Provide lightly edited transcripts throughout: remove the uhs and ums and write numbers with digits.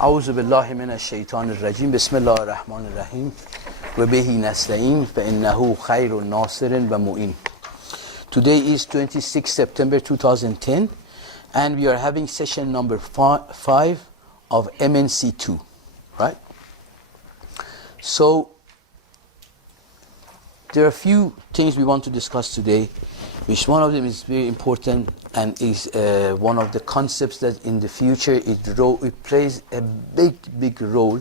أعوذ بالله من الشيطان الرجيم بسم الله الرحمن الرحيم وبه نستعين فإنه خير ناصر ومعين. Today is 26 September 2010 and we are having session number 5 of MNC2, right? So there are a few things we want to discuss today, which one of them is very important and is one of the concepts that in the future it plays a big role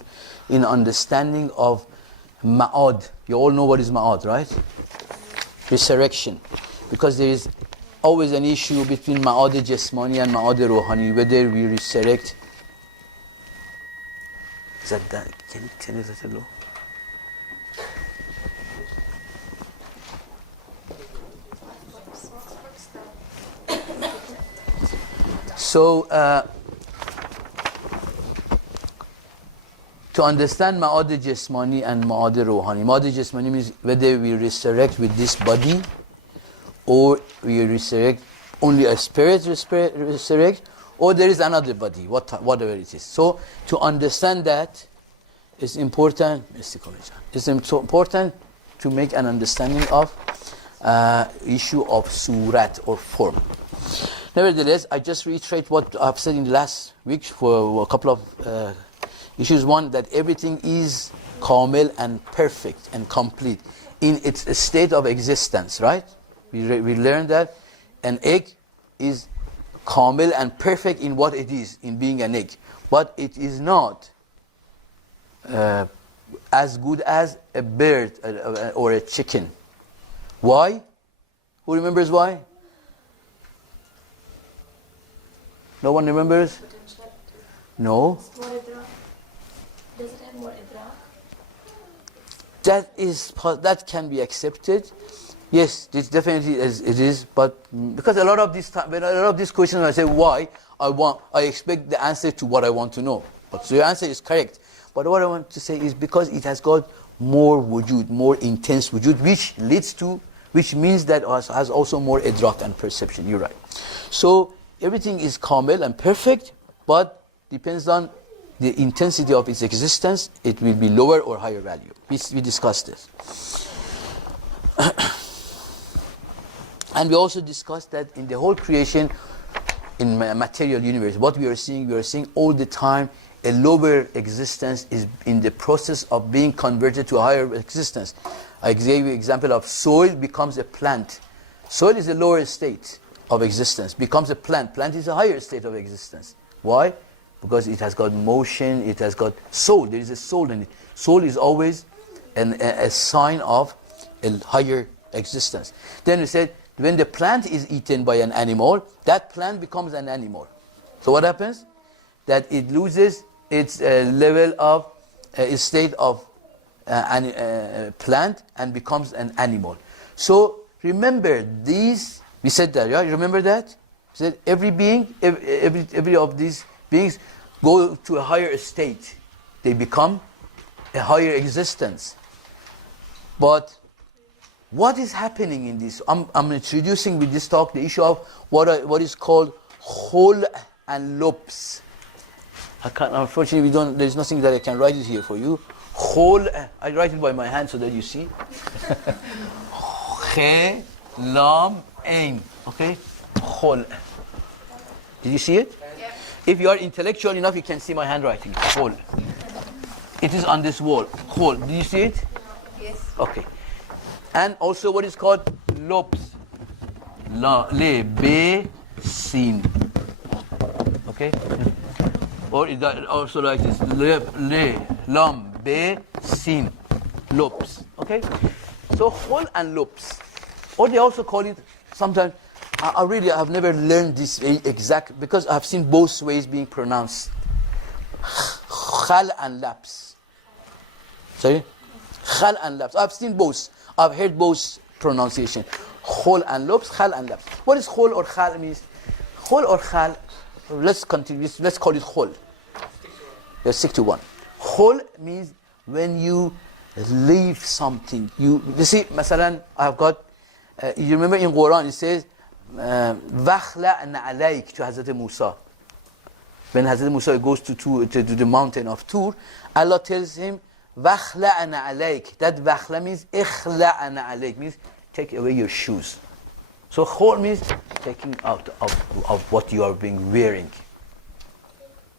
in understanding of ma'ad. You all know what is ma'ad, right? Resurrection. Because there is always an issue between ma'ad jasmani and ma'ad ruhani, whether we resurrect. Is that? Can you turn it a little low? So, to understand Ma'ad Jasmani and Ma'ad Ruhani. Ma'ad Jasmani means whether we resurrect with this body or we resurrect, only a spirit resurrect, or there is another body, whatever it is. So, to understand that is important. It's important to make an understanding of issue of Sowret or form. Nevertheless, I just reiterate what I've said in the last week for a couple of issues. One, that everything is kamil and perfect and complete in its state of existence, right? We learned that an egg is kamil and perfect in what it is, in being an egg. But it is not as good as a bird or a chicken. Why? Who remembers why? No one remembers? No. Does it have more idrak? That can be accepted. Yes, it definitely it is. But because a lot of these questions, when I say why, I expect the answer to what I want to know. But so your answer is correct. But what I want to say is because it has got more wujud, more intense wujud, which means that it has also more idrak and perception. You're right. So everything is kamil and perfect, but depends on the intensity of its existence. It will be lower or higher value. We discussed this. And we also discussed that in the whole creation, in material universe, what we are seeing all the time a lower existence is in the process of being converted to a higher existence. I gave you an example of soil becomes a plant. Soil is a lower state of existence, becomes a plant. Plant is a higher state of existence. Why? Because it has got motion, it has got soul. There is a soul in it. Soul is always a sign of a higher existence. Then we said, when the plant is eaten by an animal, that plant becomes an animal. So what happens? That it loses its level of, its state of plant and becomes an animal. So remember these. We said that, yeah? You remember that? We said every being, every of these beings go to a higher state. They become a higher existence. But what is happening in this? I'm introducing with this talk the issue of what is called khol and lobs. Unfortunately, there's nothing that I can write it here for you. Khol, I write it by my hand so that you see. Khe, lam, ain. Okay? Khol. Did you see it? Yeah. If you are intellectual enough, you can see my handwriting. Khol. It is on this wall. Khol. Did you see it? Yes. Okay. And also what is called lobs. La, le, be, sin. Okay? Or it also like this. Le, lam, be, sin. Lobs. Okay? So khol and lobs. Or they also call it sometimes. I have never learned this exact, because I have seen both ways being pronounced. Khal and labs. Sorry? Khal and labs. I've seen both. I've heard both pronunciation. Khol and lobs, khal and labs. What is khol or khal means? Khol or khal, let's continue. Let's call it khol. Let's stick to one. Khol means when you leave something. You see, masalan, I've got, you remember in Quran it says, وَخْلَعْنَ عَلَيْكَ to Hazrat Musa. when Hazrat Musa goes to the mountain of Tur, Allah tells him, وَخْلَعَنَا عَلَيْكَ. That وَخْلَ means إِخْلَعَنَا عَلَيْكَ, means take away your shoes. So khol means taking out of what you are being wearing.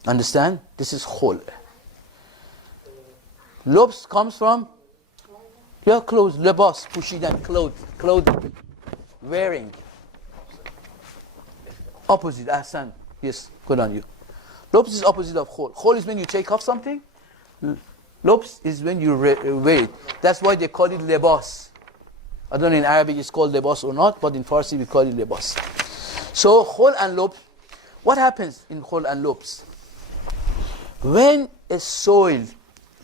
Understand? This is khol. Lobs comes from your clothes, lebas, pushidan, clothing, wearing. Opposite, ahsan. Yes, good on you. Lobs is opposite of khol. Khol is when you take off something. Lobs is when you wear it. That's why they call it lebas. I don't know in Arabic it's called lebas or not, but in Farsi we call it lebas. So khol and lob, what happens in khol and lobs? When a soil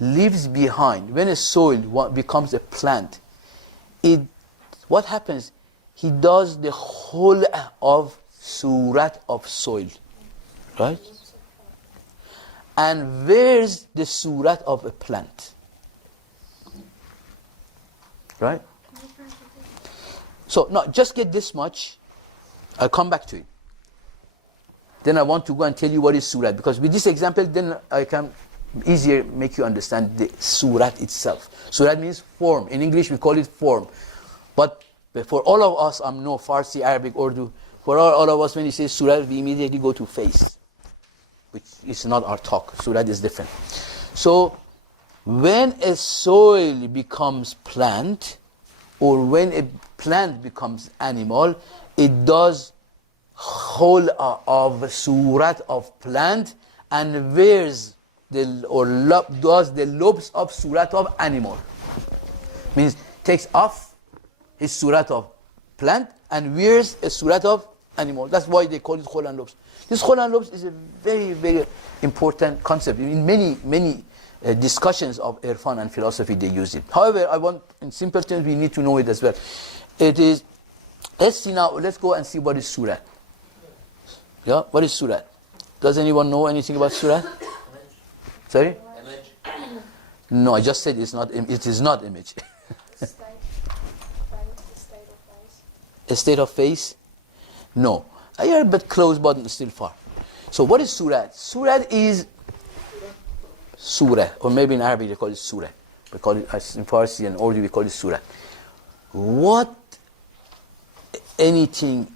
leaves behind, when a soil becomes a plant, what happens? He does the khul of surat of soil, right? And wears the surat of a plant, right? So, no, just get this much. I'll come back to it. Then I want to go and tell you what is surat. Because with this example, then I can easier make you understand the surat itself. Surat means form. In English, we call it form. But for all of us, I'm no Farsi, Arabic, Urdu. For all of us, when you say surat, we immediately go to face, which is not our talk. Surat is different. So, when a soil becomes plant, or when a plant becomes animal, it does khul of surat of plant and wears does the lobes of surat of animal. Means takes off his surat of plant and wears a surat of animal. That's why they call it khul and lobes. This khul and lobes is a very, very important concept. In many discussions of irfan and philosophy, they use it. However, I want, in simple terms, we need to know it as well. It is, let's see now, let's go and see what is surat. Yeah, what is surat? Does anyone know anything about surat? Sorry? Image. No, I just said it's not. It is not image. A state of face? No. I are a bit close, but still far. So what is surat? Surat is surah, or maybe in Arabic they call it surah. We call it, as in Farsi and Urdu we call it surah. What anything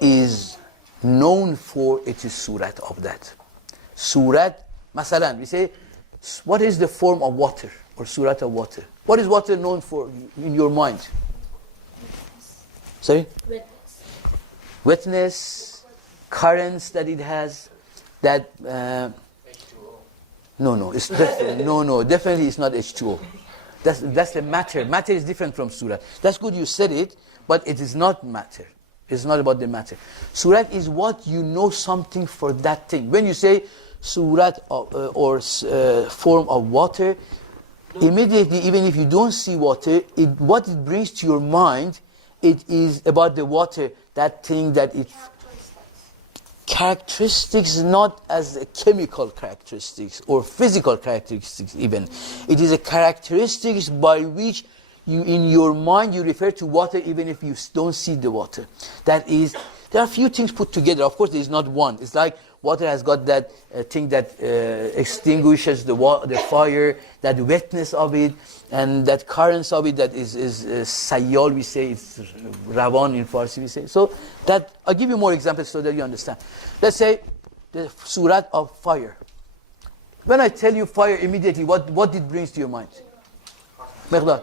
is known for, it is surat of that. Surat, masalan, we say, what is the form of water, or surat of water? What is water known for in your mind? Sorry? Wetness, currents that it has, that... No, it's definitely it's not H2O. That's the matter. Matter is different from surat. That's good you said it, but it is not matter. It's not about the matter. Surat is what you know something for that thing. When you say surat or form of water, immediately, even if you don't see water, what it brings to your mind, it is about the water, that thing that it... Characteristics, not as a chemical characteristics or physical characteristics even. It is a characteristics by which you, in your mind, you refer to water even if you don't see the water. That is, there are a few things put together. Of course, there is not one. It's like water has got that thing that extinguishes the fire, that wetness of it, and that currents of it that is sayyal, we say, it's rawan in Farsi, we say. So that, I'll give you more examples so that you understand. Let's say the surat of fire. When I tell you fire, immediately, what it brings to your mind? Miqdad?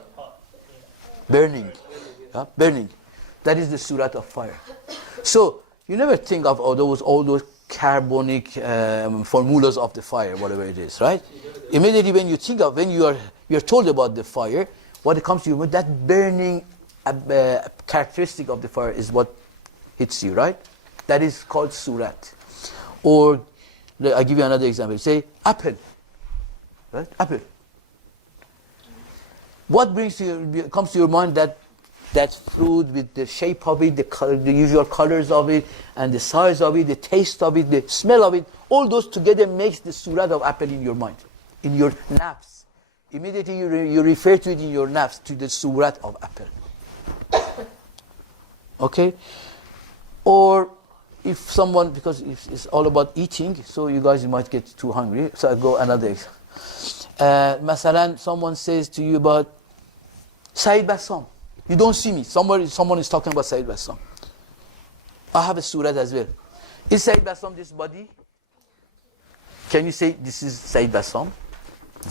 Burning. Yeah? Burning. That is the surat of fire. So, you never think of all those carbonic formulas of the fire, whatever it is, right? Immediately when you think of, when you're told about the fire, what comes to you, that burning characteristic of the fire is what hits you, right? That is called surat. Or, I'll give you another example. Say, apple. Right? Apple. What comes to your mind, that fruit with the shape of it, the usual colors of it, and the size of it, the taste of it, the smell of it, all those together makes the surat of apple in your mind, in your nafs. Immediately you refer to it in your nafs, to the surat of apple. Okay? Or if someone, because it's all about eating, so you guys might get too hungry, so I go another example. Masalan, someone says to you about Saeid Bassam. You don't see me. Someone is talking about Saeid Bassam. I have a surat as well. Is Saeid Bassam this body? Can you say this is Saeed Bassam?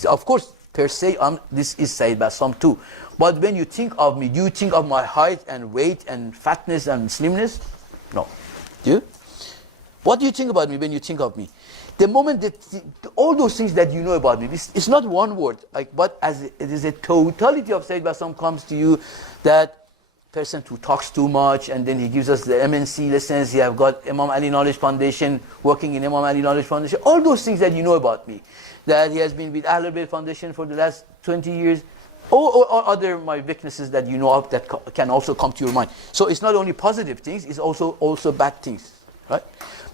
Of course, per se, this is Saeid Bassam too. But when you think of me, do you think of my height and weight and fatness and slimness? No. Do you? What do you think about me when you think of me? The moment that all those things that you know about me, it's not one word, but as it is a totality of Saeid Bassam comes to you, that person who talks too much, and then he gives us the MNC lessons. He have got Imam Ali Knowledge Foundation, working in Imam Ali Knowledge Foundation. All those things that you know about me, that he has been with Ahlul Bayt Foundation for the last 20 years, or other my weaknesses that you know of that can also come to your mind. So it's not only positive things, it's also bad things, right?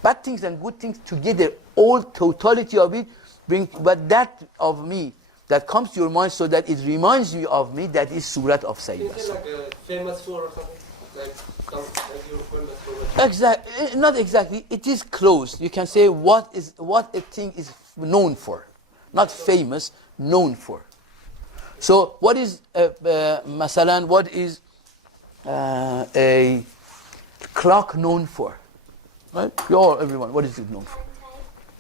Bad things and good things together, all totality of it, but that of me that comes to your mind, so that it reminds you of me, that is Surat of Saeed Bassam. Is it like a famous surah or something? Like you're famous for? Exactly, not exactly. It is close. You can say what a thing is known for, not famous, known for. So what is, masalan, what is a clock known for? Right? Everyone, what is it known for?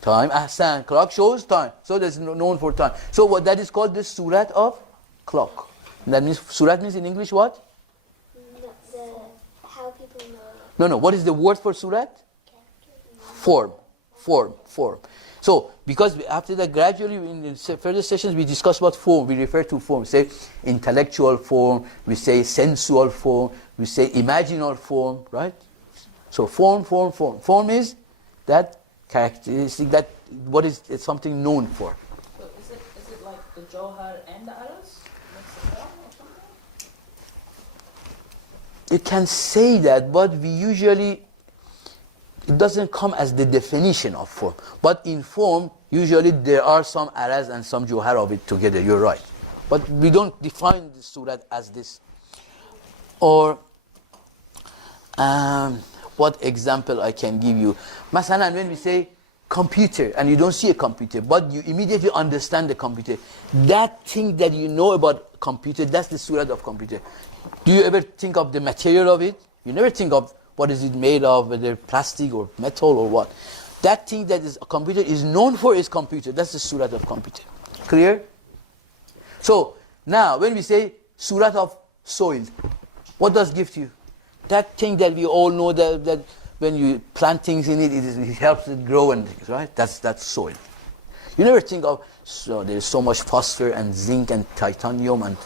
Time. Ahsan. Clock shows time. So that's known for time. So what that is called, this surat of clock. And that means, surat means in English what? How people know. No. What is the word for surat? Form. So, because after that, gradually in further sessions, we discuss about form. We refer to form. Say intellectual form. We say sensual form. We say imaginal form. Right? So form. Form is that characteristic, that what is it's something known for. So is it like the Johar and the Aras? You can say that, but we usually, it doesn't come as the definition of form. But in form, usually there are some aras and some johar of it together. You're right. But we don't define the surat as this. Or what example I can give you? Masalan, when we say computer, and you don't see a computer, but you immediately understand the computer, that thing that you know about computer, that's the surat of computer. Do you ever think of the material of it? You never think of what is it made of, whether plastic or metal or what. That thing that is a computer is known for is computer. That's the surat of computer. Clear? So, now when we say surat of soil, what does give to you? That thing that we all know that when you plant things in it, it helps it grow and things, right? That's soil. You never think of, so there's so much phosphor and zinc and titanium and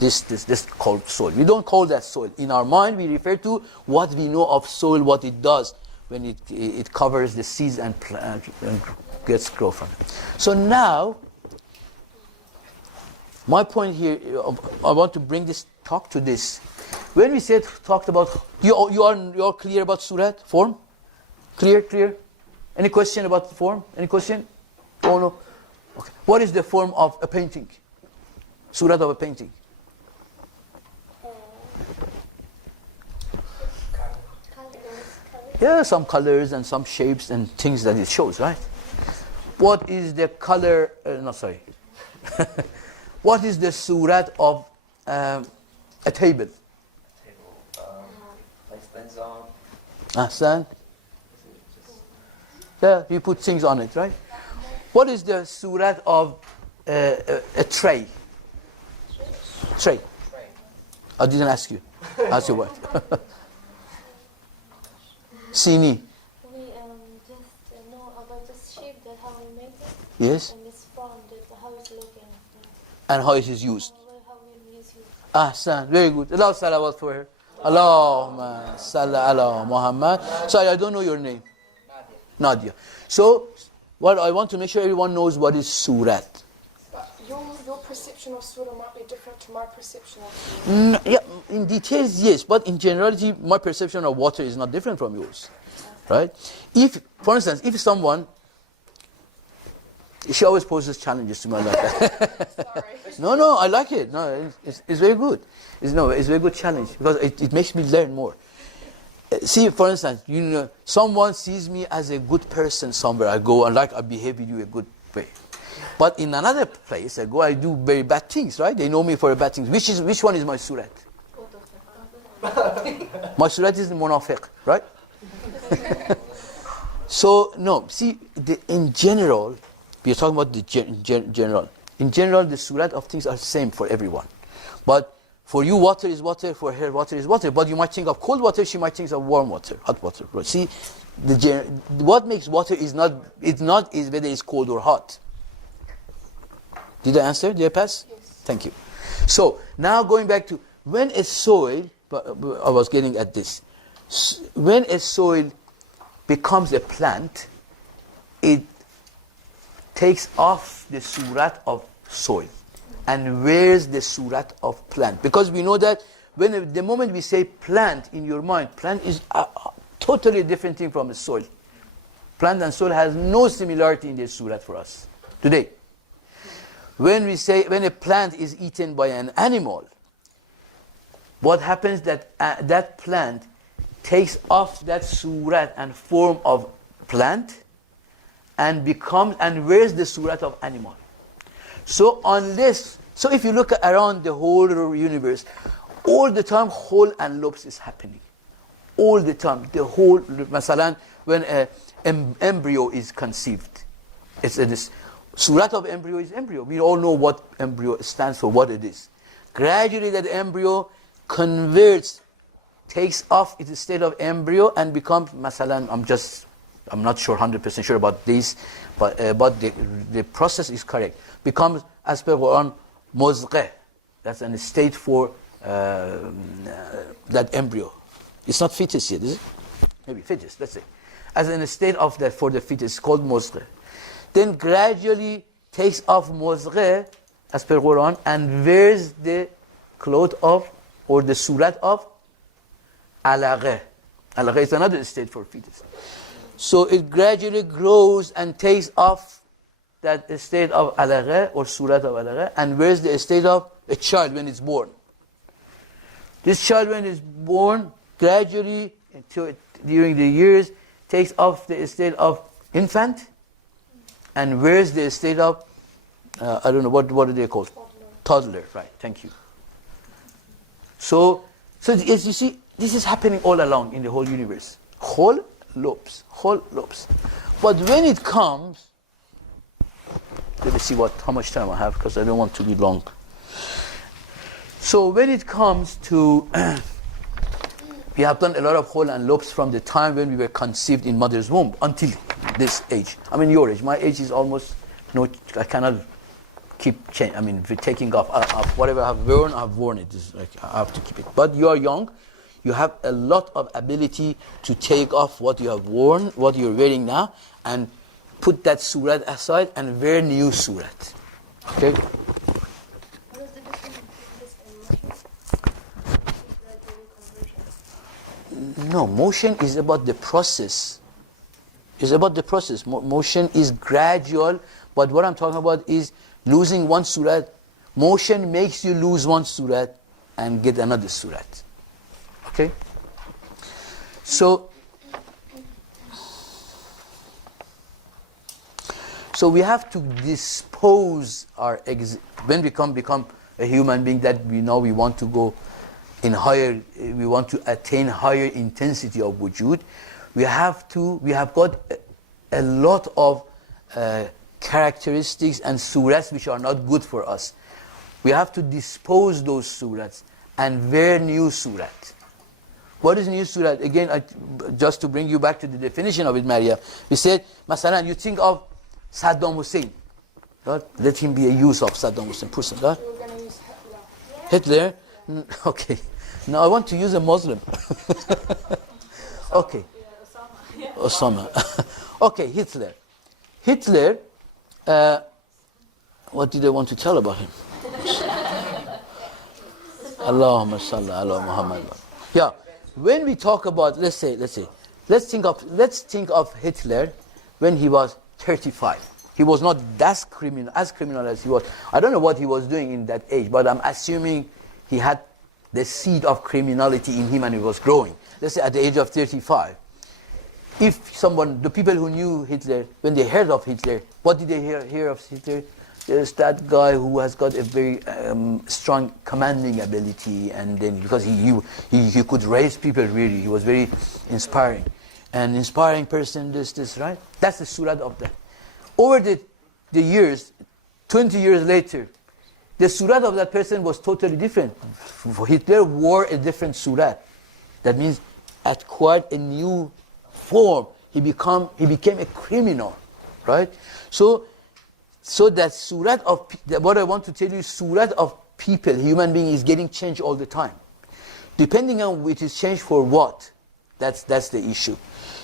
this called soil. We don't call that soil. In our mind, we refer to what we know of soil, what it does when it covers the seeds and gets grow from it. So now, my point here, I want to bring this talk to this. When we talked about, you're clear about surat, form? Clear? Any question about the form? Any question? Oh no. Okay. What is the form of a painting? Surat of a painting? Yeah, some colors and some shapes and things that it shows, right? What is the color? What is the surat of a table? Ahsan. Yeah, you put things on it, right? What is the surat of a tray? Tray. I didn't ask you. Ask you what? Sini. We just know about the shape, that how we make it. Yes. And this form, that how it's looking. And how it is used. How we use it. Ahsan. Very good. Allah salawat for her. Allahumma salli ala Muhammad. Sorry, I don't know your name. Nadia. So, what I want to make sure everyone knows what is surat. But your perception of surah might be different to my perception of surah. Yeah, in details, yes, but in generality, my perception of water is not different from yours, right? If, for instance, if someone, she always poses challenges to me like that. Sorry. No, I like it. No, it's very good. It's a very good challenge because it makes me learn more. See, for instance, you know, someone sees me as a good person somewhere. I go and I behave with you a good way. But in another place I go, I do very bad things, right? They know me for bad things. Which one is my surat? My surat is the munafiq, right? So, no, see, in general, we are talking about the general. In general, the surat of things are the same for everyone. But for you, water is water. For her, water is water. But you might think of cold water, she might think of warm water, hot water. Right? See, what makes water is not whether it's cold or hot. Did I answer? Did I pass? Yes. Thank you. So, now going back to when a soil, I was getting at this. When a soil becomes a plant, it takes off the surat of soil and wears the surat of plant. Because we know that the moment we say plant in your mind, plant is a totally different thing from a soil. Plant and soil has no similarity in the surat for us today. When a plant is eaten by an animal, what happens that plant takes off that surat and form of plant and wears the surat of animal. So if you look around the whole universe, all the time whole and lobes is happening. All the time, the whole, masalan, when an embryo is conceived, this surat of embryo is embryo. We all know what embryo stands for, what it is. Gradually that embryo converts, takes off its state of embryo and becomes, masalan, I'm not sure, 100% sure about this, but the process is correct. Becomes, as per Quran, muzghah. That's a state for that embryo. It's not fetus yet, is it? Maybe fetus, let's say. As in a state of that for the fetus, it's called muzghah. Then gradually takes off muzghah, as per Quran, and wears the cloth of, or the surat of, alagha. Alagha is another state for fetus. So it gradually grows and takes off that state of alagha or surat of alagha and wears the state of a child when it's born. This child when it's born gradually during the years takes off the state of infant and wears the state of I don't know what are they called? Toddler, right? Thank you. So as you see, this is happening all along in the whole universe. Whole lobes. But when it comes, let me see how much time I have because I don't want to be long. So when it comes to, we have done a lot of whole and lobes from the time when we were conceived in mother's womb until this age. I mean your age. My age is almost, I cannot keep change. I mean, taking off whatever I've worn it. I have to keep it. But you are young. You have a lot of ability to take off what you have worn, what you're wearing now, and put that surat aside and wear new surat. Okay? What is the difference between this and motion? No, motion is about the process. It's about the process. Motion is gradual, but what I'm talking about is losing one surat. Motion makes you lose one surat and get another surat. Okay? So we have to dispose when we become a human being that we know we want to go in higher, we want to attain higher intensity of wujud. We have got a lot of characteristics and surats which are not good for us. We have to dispose those surats and wear new surat. What is new surat? Again, just to bring you back to the definition of it, Maria, we said, masalan, you think of Saddam Hussein. Right? Let him be a use of Saddam Hussein person. Right? We're going to use Hitler. Hitler? Okay. Now I want to use a Muslim. Okay. Osama. Okay, Hitler. Hitler, what did I want to tell about him? Allahumma salli ala Muhammad. Yeah. When we talk about, let's think of Hitler when he was 35. He was not as criminal as he was. I don't know what he was doing in that age, but I'm assuming he had the seed of criminality in him and it was growing. Let's say at the age of 35. If someone, the people who knew Hitler, when they heard of Hitler, what did they hear of Hitler? There's that guy who has got a very strong commanding ability, and then because he could raise people really, he was very inspiring. An inspiring person, this, right? That's the surat of that. Over the years, 20 years later, the surat of that person was totally different. Hitler wore a different surat. That means acquired a new form. He became a criminal, right? So that surat of, what I want to tell you, surat of people, human being is getting changed all the time. Depending on which is changed for what, that's the issue.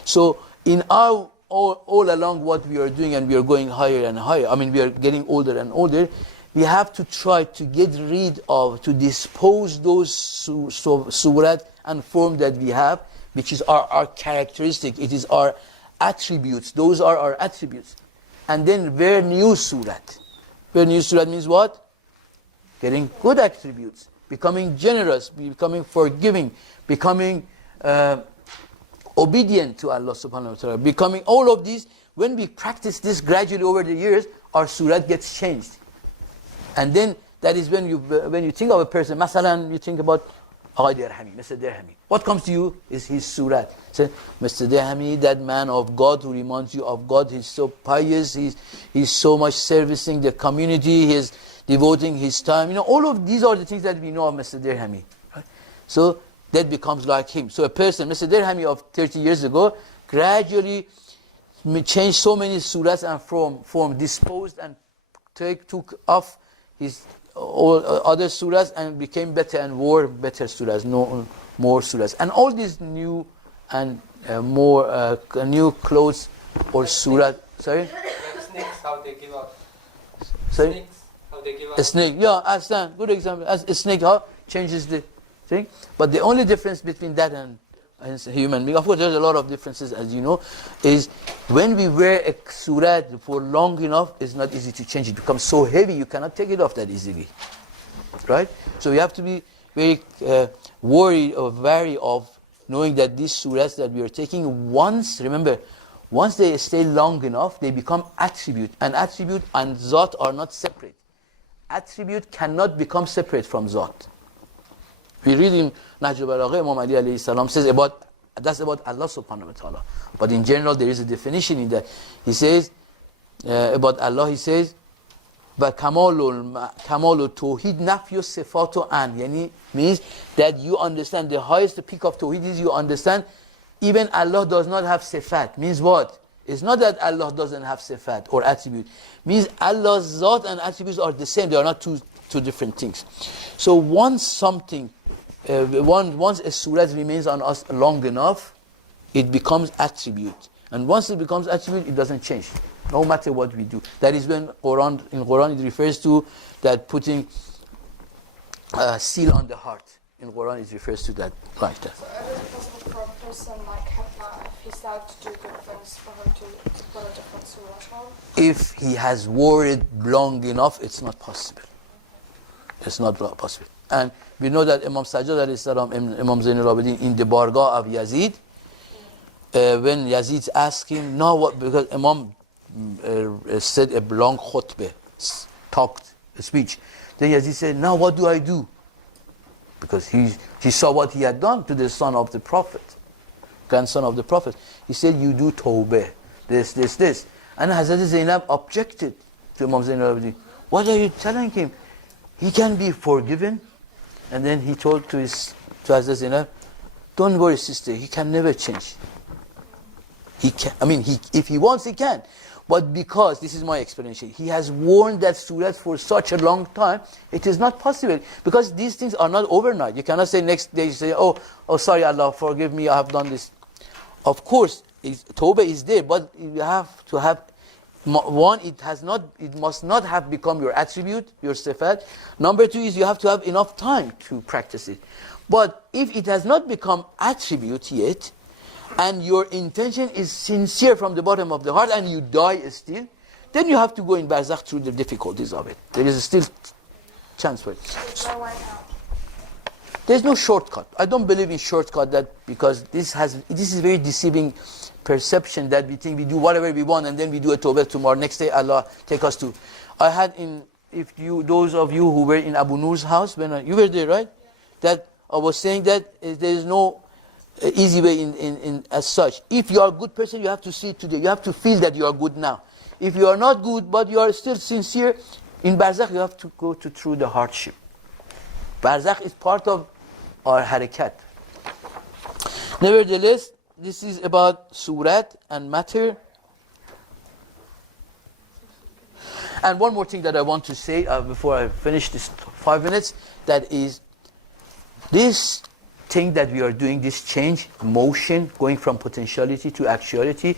So in our, all along what we are doing, and we are going higher and higher, I mean we are getting older and older, we have to try to get rid of, to dispose those surat and form that we have, which is our characteristic, it is our attributes, those are our attributes. And then wear new surat. Wear new surat means what? Getting good attributes, becoming generous, becoming forgiving, becoming obedient to Allah subhanahu wa ta'ala, becoming all of these. When we practice this gradually over the years, our surat gets changed. And then that is when you think of a person, masalan, you think about Mr. Dirhami. What comes to you is his surat. So, Mr. Dirhami, that man of God who reminds you of God, he's so pious, he's so much servicing the community, he's devoting his time. You know, all of these are the things that we know of Mr. Dirhami. Right? So that becomes like him. So a person, Mr. Dirhami of 30 years ago, gradually changed so many surats and form disposed and took off his all other surahs and became better and wore better surahs, more surahs. And all these new and more new clothes or surah. Sorry? Like snakes, how they give up. Sorry? Snakes, how they give up. A snake, yeah, understand. Good example. As a snake, how changes the thing. But the only difference between that and human being, of course there's a lot of differences as you know, is when we wear a surat for long enough, it's not easy to change. It becomes so heavy you cannot take it off that easily, right? So you have to be very worried or wary of knowing that these surats that we are taking, once they stay long enough, they become attribute. And attribute and zat are not separate. Attribute cannot become separate from zat. We read in Nahj al-Balagha, Imam Ali alayhi salam says that's about Allah subhanahu wa ta'ala. But in general, there is a definition in that. He says, about Allah, he says, but kamalu tawhid nafyu sifatu an. Yani means that you understand, the highest peak of tawhid is you understand, even Allah does not have sifat. Means what? It's not that Allah doesn't have sifat or attribute. Means Allah's zat and attributes are the same. They are not two different things. So once something, once a surat remains on us long enough, it becomes attribute. And once it becomes attribute, it doesn't change, no matter what we do. That is when in Quran it refers to that putting seal on the heart. In Quran it refers to that like that. So is it possible for a person like Hitler, if he started to do good things, for him to put a different surah on? If he has wore it long enough, it's not possible. It's not possible. And we know that Imam Sajjad alayhi salam, Imam Zain al-Abidin, in the bargah of Yazid, when Yazid asked him, now what, because Imam said a long khutbah, talked, a speech. Then Yazid said, now what do I do? Because he saw what he had done to the son of the Prophet, grandson of the Prophet. He said, you do tawbah, this. And Hazrat Zainab objected to Imam Zain al-Abidin. What are you telling him? He can be forgiven. And then he told to Hazrat Zainab, don't worry sister, he can never change. He can, if he wants, he can. But because, this is my explanation, he has worn that surat for such a long time, it is not possible. Because these things are not overnight. You cannot say next day, you say, oh sorry Allah, forgive me, I have done this. Of course, tawbah is there, but you have to have, one, it must not have become your attribute, your sifat. Number two is you have to have enough time to practice it. But if it has not become attribute yet, and your intention is sincere from the bottom of the heart, and you die still, then you have to go in barzakh through the difficulties of it. There is still chance for it. There's no way out. There's no shortcut. I don't believe in shortcut, that because this is very deceiving perception that we think we do whatever we want and then we do a tawbah tomorrow. Next day Allah take us to. I had those of you who were in Abu Noor's house, you were there, right? That I was saying that there is no easy way in as such. If you are a good person, you have to see it today. You have to feel that you are good now. If you are not good, but you are still sincere, in Barzakh you have to go through the hardship. Barzakh is part of our harakat. Nevertheless, this is about Sowret and matter. And one more thing that I want to say before I finish this 5 minutes, that is this thing that we are doing, this change, motion, going from potentiality to actuality,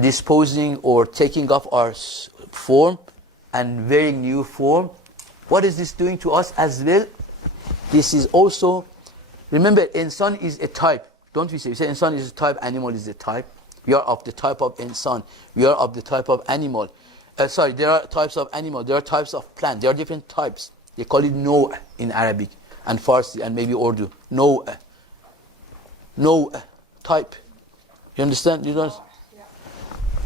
disposing or taking off our form and wearing new form. What is this doing to us as well? This is also, remember, insan is a type. Don't we say? We say insan is a type, animal is a type. We are of the type of insan. We are of the type of animal. There are types of animal. There are types of plant. There are different types. They call it no in Arabic and Farsi and maybe Urdu. No type. You understand? You don't? Yeah.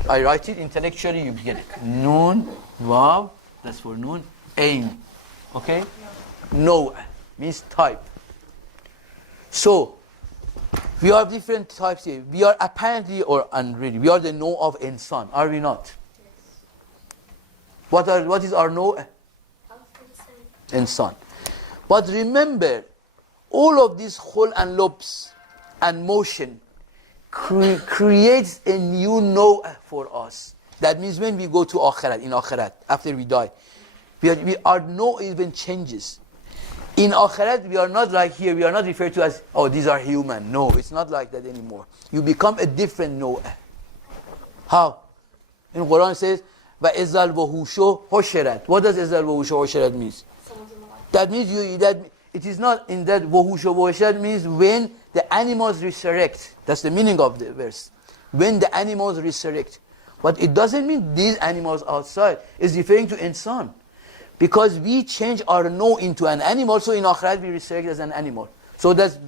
I write it intellectually, you get it. Noon, vav, that's for noon. Ain. Okay? No means type. So, we are different types here. We are apparently or unreally. We are the no of insan, are we not? What is our no? Insan. But remember, all of these khul and lobs and motion creates a new no for us. That means when we go to akhirat, in akhirat, after we die, our no even changes. In akhirat, we are not like here, we are not referred to as, oh, these are human. No, it's not like that anymore. You become a different no. How? In Quran it says, وَإِذَا الْوَحُوشُ حُشِرَتْ. What does إِذَا الْوَحُوشُ حُشِرَتْ means? That means it is not in that وَحُوشُ حُشِرَتْ means when the animals resurrect. That's the meaning of the verse. When the animals resurrect. But it doesn't mean these animals outside. It's referring to insan. Because we change our no into an animal, so in akhirat we resurrect as an animal. So that's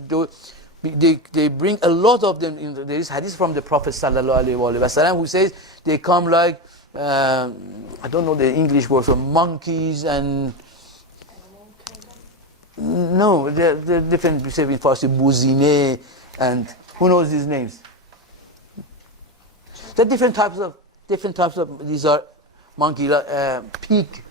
they bring a lot of them. There is hadith from the Prophet ﷺ who says they come like, I don't know the English word for monkeys and... No, they're different. We say in Farsi, buzine, and who knows these names? There are different types of. These are monkey, pig,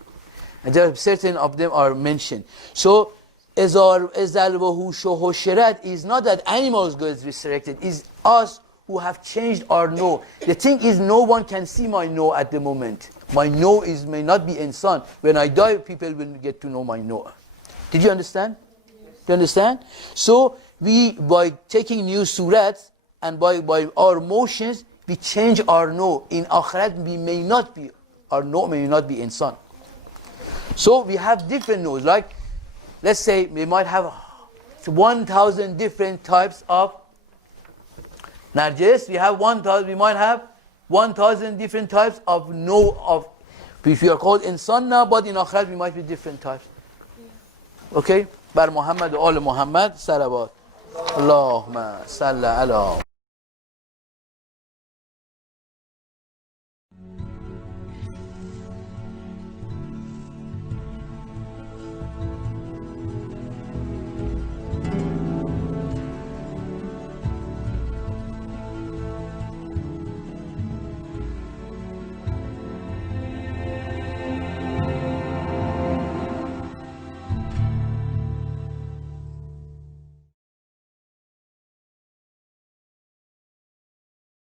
and there are certain of them are mentioned. So, ezal wahusho hoshirat is not that animals get resurrected. It's us who have changed our no. The thing is, no one can see my no at the moment. My no may not be insan. When I die, people will get to know my no. Did you understand? Yes. Do you understand? So we, by taking new surats and by our motions, we change our no. In akhirat, our no may not be insan. So we have different no's. Like, let's say we might have 1,000 different types of narjis. We might have 1,000 different types of no of. If we are called insan now, but in akhirat we might be different types. Okay? Bar Muhammad, all Muhammad, salawat. Allahumma salli ala.